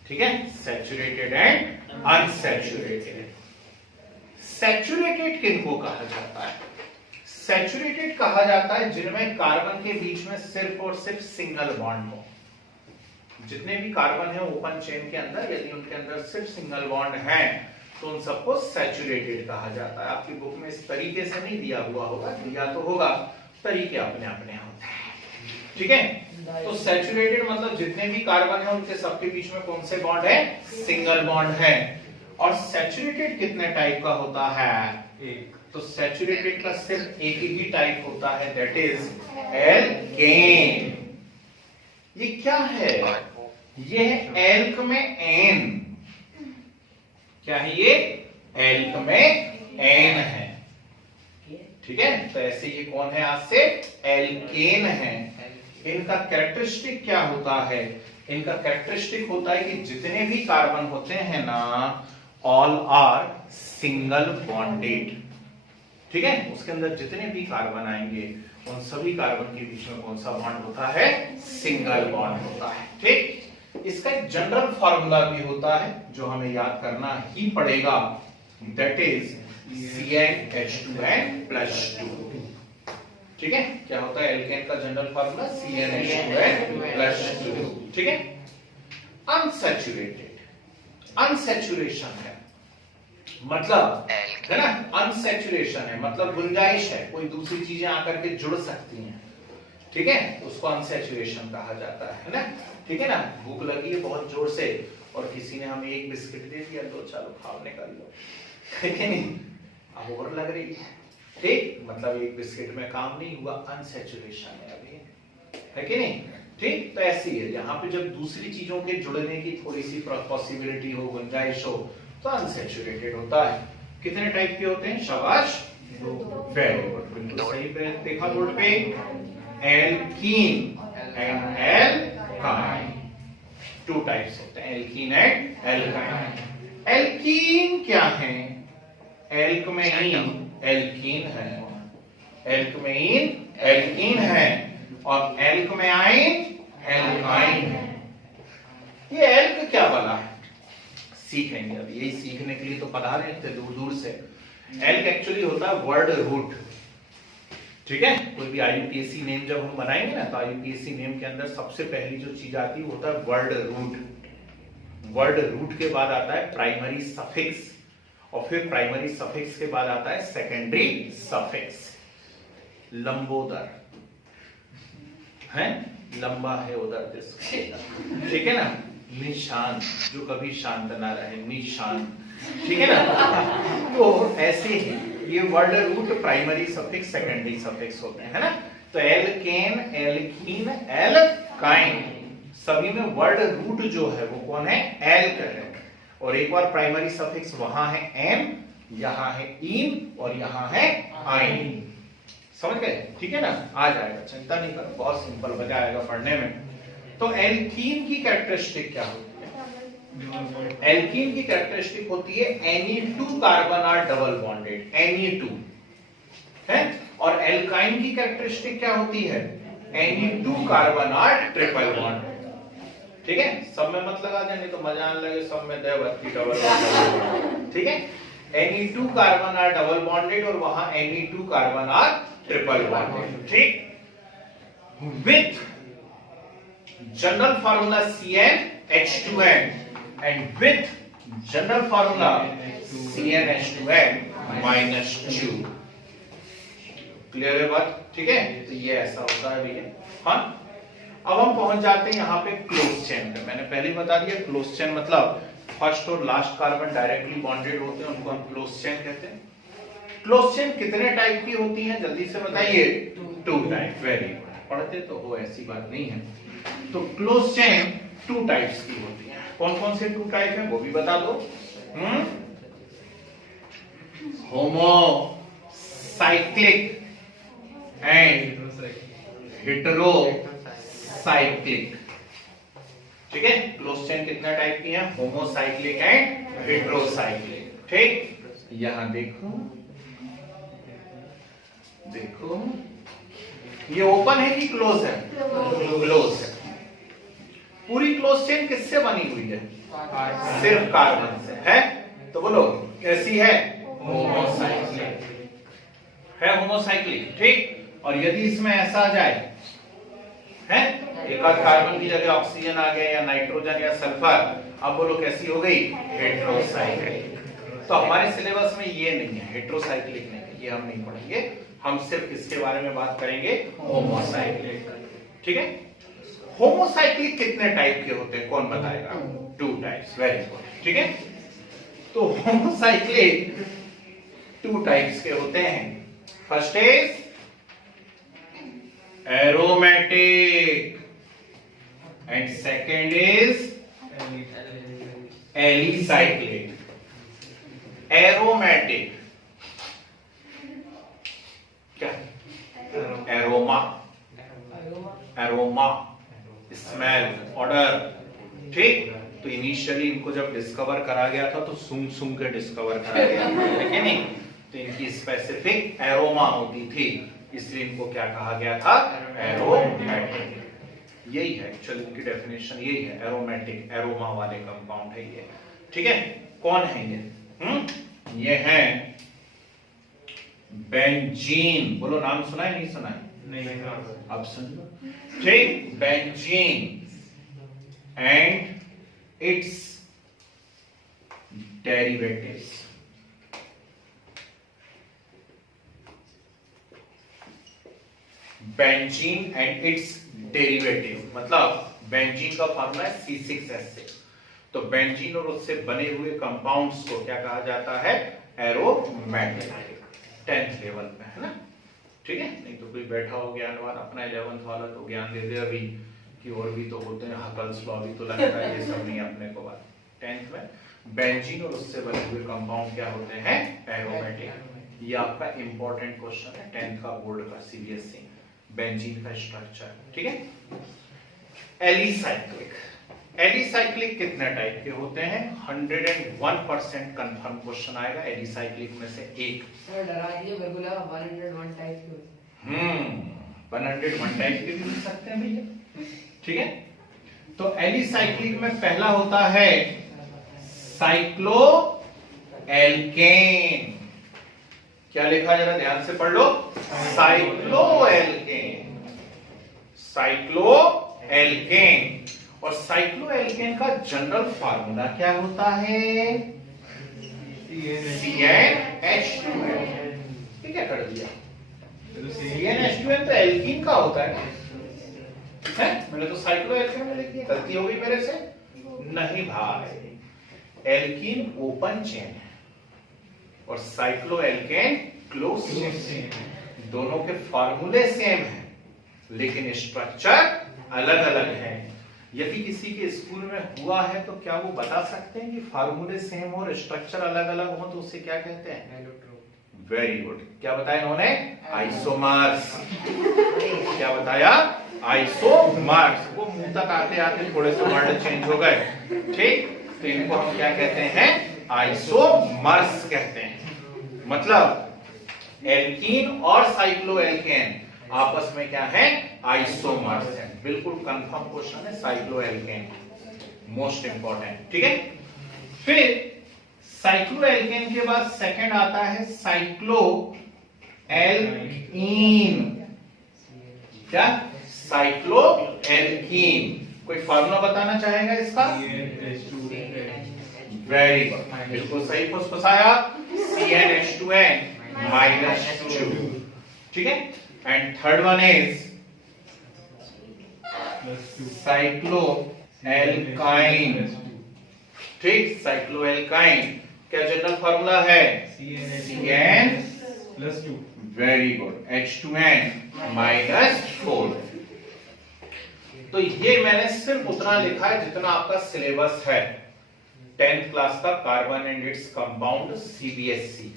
ठीक है, सैचुरेटेड एंड अनसैचुरेटेड। सैचुरेटेड किनको कहा जाता है? सैचुरेटेड कहा जाता है जिनमें कार्बन के बीच में सिर्फ और सिर्फ सिंगल बॉन्ड हो। जितने भी कार्बन है ओपन चेन के अंदर, यदि उनके अंदर सिर्फ सिंगल बॉन्ड है तो उन सबको सैचुरेटेड कहा जाता है। आपकी बुक में इस तरीके से नहीं दिया हुआ होगा, दिया तो होगा, तरीके अपने अपने होते हैं। ठीक है, तो सैचुरेटेड मतलब जितने भी कार्बन है उनके सबके बीच में कौन से बॉन्ड है? सिंगल बॉन्ड है। और सैचुरेटेड कितने टाइप का होता है? एक। तो सैचुरेटेड का सिर्फ एक ही टाइप होता है, दैट इज एल्केन। ये क्या है? ये है एल्क में एन। क्या है ये? एल्क में एन है। ठीक है, तो ऐसे ये कौन है? आज से एल्केन है। इनका कैरेक्टरिस्टिक क्या होता है? इनका कैरेक्टरिस्टिक होता है कि जितने भी कार्बन होते हैं ना, ऑल आर सिंगल बॉन्डेड। ठीक है, उसके अंदर जितने भी कार्बन आएंगे उन सभी कार्बन के बीच में कौन सा बॉन्ड होता है? सिंगल बॉन्ड होता है। ठीक, इसका एक जनरल फार्मूला भी होता है जो हमें याद करना ही पड़ेगा, दैट इज CnH2n+2। ठीक है, क्या होता है एल्केन का जनरल फार्मूला? CnH2n+2। ठीक है, अनसैचुरेटेड, अनसैचुरेशन है मतलब, है ना, अनसैचुरेशन है मतलब गुंजाइश है, कोई दूसरी चीजें आकर के जुड़ सकती हैं। ठीक है, तो उसको अनसैचुरेशन कहा जाता है ना। ठीक है ना, भूख लगी है बहुत जोर से और किसी ने हमें एक बिस्किट दे दिया, लो चलो खाओ निकाल लो, है कि नहीं? अब और लग रही है, ठीक, मतलब एक बिस्किट में काम नहीं हुआ, अनसैचुरेशन है अभी, है कि नहीं? ठीक, तो ऐसी है, यहाँ पे जब दूसरी चीजों के जुड़ने की थोड़ी सी पॉसिबिलिटी हो, गुंजाइश हो, तो अनसैचुरेटेड होता है। कितने टाइप के होते हैं? शाबाश, वेरी गुड, बिल्कुल सही पे देखा बोर्ड पे। एल्कीन एंड एल्काइन, 2 टाइप्स होते हैं, एल्कीन एंड एल्काइन। एल्कीन क्या है? एल्कमेइन एल्कीन है, एल्कमेइन एल्कीन है, और एल्कमेआइन एल्काइन है। ये एल्क क्या वाला है सीखेंगे, अब यही सीखने के लिए तो पढ़ा रहे थे दूर दूर से। एल्क एक्चुअली होता है वर्ड रूट, ठीक है। कोई भी आईयूपीएससी नेम जब हम बनाएंगे ना, तो आईयूपीएससी नेम के अंदर सबसे पहली जो चीज आती है वो होता है वर्ड रूट। वर्ड रूट के बाद आता है प्राइमरी सफिक्स, और फिर प्राइमरी सफिक्स के बाद आता है सेकेंडरी सफिक्स। लंबोदर है, लंबा है उदर जिसका, ठीक है ना। निशान, जो कभी शांत ना रहे, निशान, ठीक है ना। तो ऐसे ही ये word root primary suffix secondary suffix होते हैं, है ना। तो एल्केन एल्कीन एल्काइन, सभी में वर्ड रूट जो है वो कौन है? एल्क है। और एक बार प्राइमरी सफिक्स वहां है एन, यहां है इन, और यहां है आइन। समझ गए? ठीक है ना, आ जाएगा, चिंता नहीं करो, बहुत सिंपल मजा आएगा पढ़ने में। तो एल्कीन की कैरेक्टरिस्टिक क्या होती है? एल्कीन की कैरेक्टरिस्टिक होती है Ne2 carbon are double bonded, Ne2 है। और एल्काइन की कैरेक्टरिस्टिक क्या होती है? Ne2 carbon are triple bond, ठीक है। सब में मत लगा देने तो मजा आने लगे, सब में दे बत्ती डबल बॉन्ड, ठीक है। Ne2 carbon are double bonded, और वहां Ne2 carbon are triple bonded, ठीक। With general formula CnH2n and with general formula CnH2n -2। Clear है बात? ठीक है, तो ये ऐसा होता है भैया। हाँ, अब हम पहुंच जाते हैं यहाँ पे क्लोज चेन पे। मैंने पहले ही बता दिया, क्लोज चेन मतलब फर्स्ट और लास्ट कार्बन डायरेक्टली बॉन्डेड होते हैं, उनको हम क्लोज चेन कहते हैं। क्लोज चेन कितने टाइप की होती है जल्दी से बताइए? 2 टाइप। वेरी गुड, पढ़ते तो हो, ऐसी बात नहीं है। तो क्लोज चेन 2 टाइप्स की होती है। कौन कौन से 2 टाइप है वो भी बता दो। होमोसाइक्लिक एंड हेटेरोसाइक्लिक, ठीक है। क्लोज चेन कितने टाइप की है? होमोसाइक्लिक एंड हेटेरोसाइक्लिक, ठीक। यहां देखो, देखो ये ओपन है कि क्लोज है? क्लोज है। पूरी क्लोज चेन किससे बनी हुई है? सिर्फ कार्बन से है। तो बोलो कैसी है? होमोसाइक्लिक है, होमोसाइक्लिक, ठीक। और यदि इसमें ऐसा आ जाए है, एक आध कार्बन की जगह ऑक्सीजन आ गया, या नाइट्रोजन या सल्फर, अब बोलो कैसी हो गई? हेटेरोसाइक्लिक। तो हमारे सिलेबस में ये नहीं है, हेटेरोसाइक्लिक नहीं है, ये हम नहीं पढ़ेंगे। हम सिर्फ इसके बारे में बात करेंगे, होमोसाइक्लिक, ठीक है। होमोसाइक्लिक कितने टाइप के होते हैं कौन बताएगा? 2 टाइप्स। वेरी गुड, ठीक है। तो होमोसाइक्लिक 2 टाइप्स के होते हैं। First is aromatic and second is alicyclic. Aromatic क्या? एरोमा, एरोमा स्मेल, ऑर्डर, ठीक। तो इनिशियली इनको जब डिस्कवर करा गया था तो सूंघ सूंघ के डिस्कवर करा गया था, है नहीं। तो इनकी स्पेसिफिक एरोमा होती थी, इसलिए इनको क्या कहा गया था? एरोमेटिक। यही है एक्चुअली इनकी डेफिनेशन, यही है एरोमेटिक, एरोमा वाले कंपाउंड है ये, ठीक है। कौन है ये? ये है बेंजीन। बोलो नाम सुना है नहीं सुना है? नहीं। अब सुन लो, ठीक। Benzene and it's derivatives. Benzene and it's derivative मतलब बेंजीन का फॉर्मूला है C6H6। तो बेंजीन और उससे बने हुए कंपाउंड्स को क्या कहा जाता है? एरोमेटिक। 10th लेवल पे, है ना, ठीक है। नहीं तो कोई बैठा हो ज्ञानवान अपना 11th वाला तो ज्ञान दे दे अभी कि और भी तो होते हैं, हकल्स लॉ भी तो लगता है, ये सब नहीं अपने को बात। 10th में बेंजीन और उससे बने हुए कंपाउंड क्या होते हैं? एरोमेटिक। ये आपका इंपॉर्टेंट क्वेश्चन है 10th का बोर्ड का CBSE, बेंजीन का स्ट्रक्चर, ठीक है। एलिसाइक्लिक, एलिसाइक्लिक कितने टाइप के होते हैं? 101% कंफर्म क्वेश्चन आएगा एलिसाइक्लिक में से एक। सर डरा दिए, मेरे को लगा 101 टाइप के होते हैं। 101 टाइप के भी मिल सकते हैं भैया, ठीक है। तो एलिसाइक्लिक में पहला होता है साइक्लो एल्केन। क्या लिखा, जरा ध्यान से पढ़ लो, साइक्लो एल्केन, साइक्लो एल्केन। और साइक्लो एल्केन का जनरल फार्मूला क्या होता है? CnH2n। ठीक है, कर दिया। CnH2n तो एल्कीन का होता है, मैंने तो साइक्लो एल्केन में लिख दिया, गलती हो गई मेरे से। नहीं भाई, एल्कीन ओपन चेन है और साइक्लो एल्केन क्लोज चेन। दोनों के फार्मूले सेम हैं लेकिन स्ट्रक्चर अलग अलग है। यदि किसी के स्कूल में हुआ है तो क्या वो बता सकते हैं कि फार्मूले सेम हो और स्ट्रक्चर अलग अलग हो तो उसे क्या कहते हैं? Very good. क्या बताया इन्होंने? आइसोमर्स। क्या बताया? आइसोमर्स। वो मुंह तक आते आते थोड़े से वर्ड चेंज हो गए, ठीक। तो इनको हम क्या कहते हैं? आइसोमर्स कहते हैं। मतलब एल्कीन और साइक्लो एल्केन आपस में क्या है? आइसोमर्स है। बिल्कुल कंफर्म क्वेश्चन है, साइक्लो एल्केन मोस्ट इंपॉर्टेंट, ठीक है। फिर साइक्लो एल्केन के बाद सेकंड आता है साइक्लो एल्कीन। क्या? Cyclo alkene. कोई फार्मूला बताना चाहेगा इसका? वेरी गुड, बिल्कुल सही फुसफुसाया, CnH2n -2, ठीक है। And third one is cyclo alkyne, ठीक। साइक्लो एल्काइन क्या जनरल फार्मूला है? Cn+2, very good, H2n -4। तो ये मैंने सिर्फ उतना लिखा है जितना आपका सिलेबस है 10th क्लास का carbon and its compound CBSE,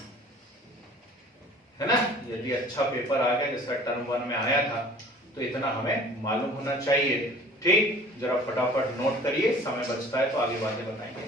है ना। यदि अच्छा पेपर आ गया जैसा टर्म 1 में आया था तो इतना हमें मालूम होना चाहिए, ठीक। जरा फटाफट नोट करिए, समय बचता है तो आगे बातें बताएंगे।